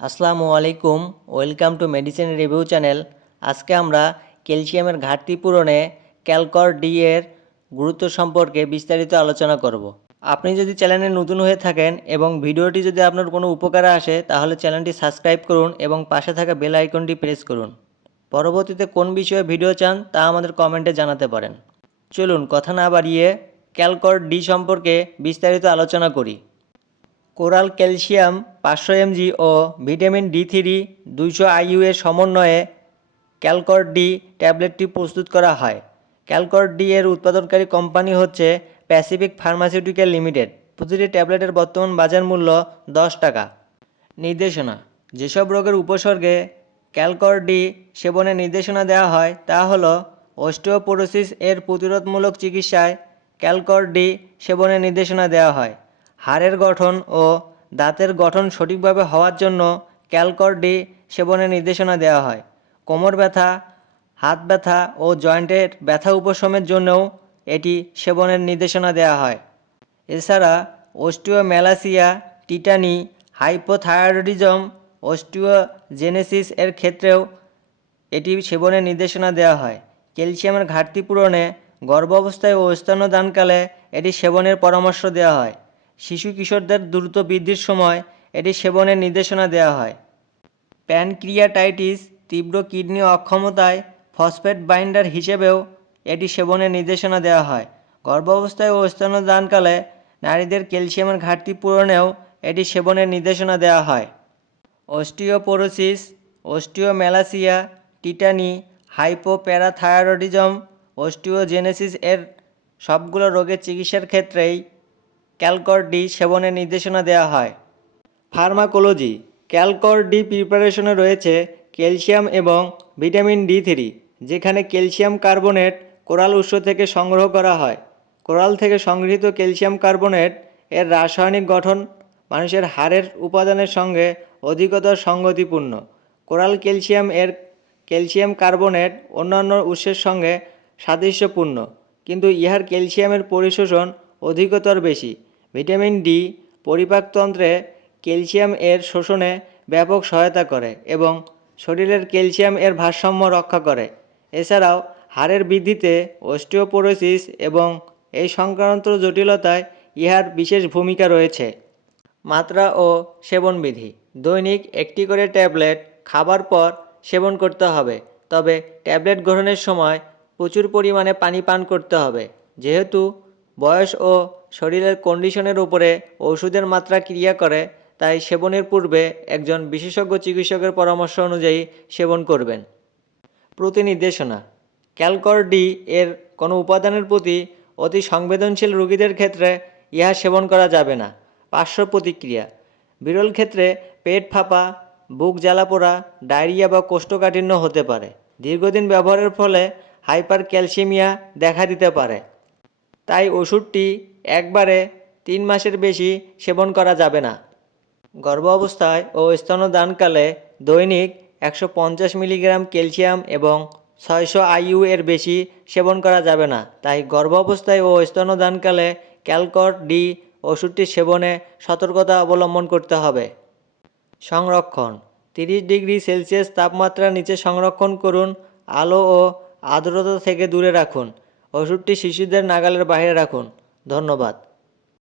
আসসালামু আলাইকুম, welcome to medicine review channel. আজকে আমরা ক্যালসিয়ামের ঘাটতি পূরণে ক্যালকর ডি এর গুরুত্ব সম্পর্কে বিস্তারিত আলোচনা করব। আপনি যদি চ্যানেলে নতুন হয়ে থাকেন এবং ভিডিওটি যদি আপনার কোনো উপকারে আসে, তাহলে চ্যানেলটি সাবস্ক্রাইব করুন এবং পাশে থাকা বেল আইকনটি প্রেস করুন। পরবর্তীতে কোন বিষয়ে ভিডিও চান, তা আমাদের কমেন্টে জানাতে পারেন। চলুন, কথা না বাড়িয়ে ক্যালকর ডি সম্পর্কে বিস্তারিত আলোচনা করি। কোরাল ক্যালসিয়াম পাঁচশো এমজি ও ভিটামিন ডি থ্রি দুইশো আইইউ এর সমন্বয়ে ক্যালকর ডি ট্যাবলেটটি প্রস্তুত করা হয়। ক্যালকর ডি এর উৎপাদনকারী কোম্পানি হচ্ছে প্যাসিফিক ফার্মাসিউটিক্যাল লিমিটেড। প্রতিটি ট্যাবলেটের বর্তমান বাজার মূল্য দশ টাকা। নির্দেশনা, যেসব রোগের উপসর্গে ক্যালকর ডি সেবনের নির্দেশনা দেওয়া হয় তা হলো অস্টিওপোরোসিস এর প্রতিরোধমূলক চিকিৎসায় ক্যালকর ডি সেবনের নির্দেশনা দেওয়া হয়। হাড়ের গঠন ও দাঁতের গঠন সঠিকভাবে হওয়ার জন্য ক্যালকর ডি সেবনের নির্দেশনা দেওয়া হয়। কোমর ব্যথা, হাত ব্যথা ও জয়েন্টের ব্যথা উপশমের জন্যও এটি সেবনের নির্দেশনা দেওয়া হয়। এছাড়া অস্টিওম্যালাসিয়া টিটানি, হাইপোথাইরয়েডিজম, অস্টিওজেনেসিস এর ক্ষেত্রেও এটি সেবনের নির্দেশনা দেওয়া হয়। ক্যালসিয়ামের ঘাটতি পূরণে গর্ভাবস্থায় ও স্তন্যদানকালে এটি সেবনের পরামর্শ দেওয়া হয়। শিশু কিশোরদের দ্রুত বৃদ্ধির সময় এটি সেবনের নির্দেশনা দেওয়া হয়। প্যানক্রিয়াটাইটিস তীব্র কিডনি অক্ষমতায় ফসফেট বাইন্ডার হিসেবেও এটি সেবনের নির্দেশনা দেওয়া হয়। গর্ভাবস্থায় ও স্তন্যদানকালে নারীদের ক্যালসিয়ামের ঘাটতি পূরণেও এটি সেবনের নির্দেশনা দেওয়া হয়। Osteoporosis osteomalacia tetany, hypoparathyroidism, osteogenesis এর সবগুলো রোগের চিকিৎসার ক্ষেত্রেই ক্যালকর ডি সেবনের নির্দেশনা দেওয়া হয়। ফার্মাকোলজি, ক্যালকর ডি প্রিপারেশনে রয়েছে ক্যালসিয়াম এবং ভিটামিন ডি থ্রি, যেখানে ক্যালসিয়াম কার্বনেট কোরাল উৎস থেকে সংগ্রহ করা হয়। কোরাল থেকে সংগৃহীত ক্যালসিয়াম কার্বনেট এর রাসায়নিক গঠন মানুষের হাড়ের উপাদানের সঙ্গে অধিকতর সংগতিপূর্ণ কোরাল ক্যালসিয়াম এর ক্যালসিয়াম কার্বনেট অন্যান্য উৎসের সঙ্গে সাদৃশ্যপূর্ণ, কিন্তু ইহার ক্যালসিয়ামের পরিশোষণ অধিকতর বেশি। ভিটামিন ডি পরিপাকতন্ত্রে ক্যালসিয়াম এর শোষণে ব্যাপক সহায়তা করে এবং শরীরের ক্যালসিয়াম এর ভারসাম্য রক্ষা করে। এছাড়াও, হাড়ের বৃদ্ধিতে অস্টিওপোরোসিস এবং এই সংক্রান্ত জটিলতায় ইহার বিশেষ ভূমিকা রয়েছে। মাত্রা ও সেবনবিধি। দৈনিক একটি করে ট্যাবলেট খাবার পর সেবন করতে হবে, তবে ট্যাবলেট গ্রহণের সময় প্রচুর পরিমাণে পানি পান করতে হবে। যেহেতু বয়স ও শরীরের কন্ডিশনের উপরে ওষুধের মাত্রা ক্রিয়া করে, তাই সেবনের পূর্বে একজন বিশেষজ্ঞ চিকিৎসকের পরামর্শ অনুযায়ী সেবন করবেন। প্রতিনির্দেশনা, ক্যালকর ডি এর কোনো উপাদানের প্রতি অতি সংবেদনশীল রোগীদের ক্ষেত্রে ইহা সেবন করা যাবে না। পার্শ্ব প্রতিক্রিয়া, বিরল ক্ষেত্রে পেট ফাঁপা, বুক জ্বালা পোড়া, ডায়রিয়া বা কোষ্ঠকাঠিন্য হতে পারে। দীর্ঘদিন ব্যবহারের ফলে হাইপার ক্যালসিমিয়া দেখা দিতে পারে। তাই ওষুধটি একবারে তিন মাসের বেশি সেবন করা যাবে না। গর্ভ অবস্থায় ও স্তনদানকালে দৈনিক একশো পঞ্চাশ মিলিগ্রাম ক্যালসিয়াম এবং ছয়শো আইইউ এর বেশি সেবন করা যাবে না। তাই গর্ভ অবস্থায় ও স্তনদানকালে ক্যালকট ডি ওষুধটি সেবনে সতর্কতা অবলম্বন করতে হবে। সংরক্ষণ। তিরিশ ডিগ্রি সেলসিয়াস তাপমাত্রার নিচে সংরক্ষণ করুন, আলো ও আর্দ্রতা থেকে দূরে রাখুন। ওষুধটি শিশুদের নাগালের বাইরে রাখুন। ধন্যবাদ।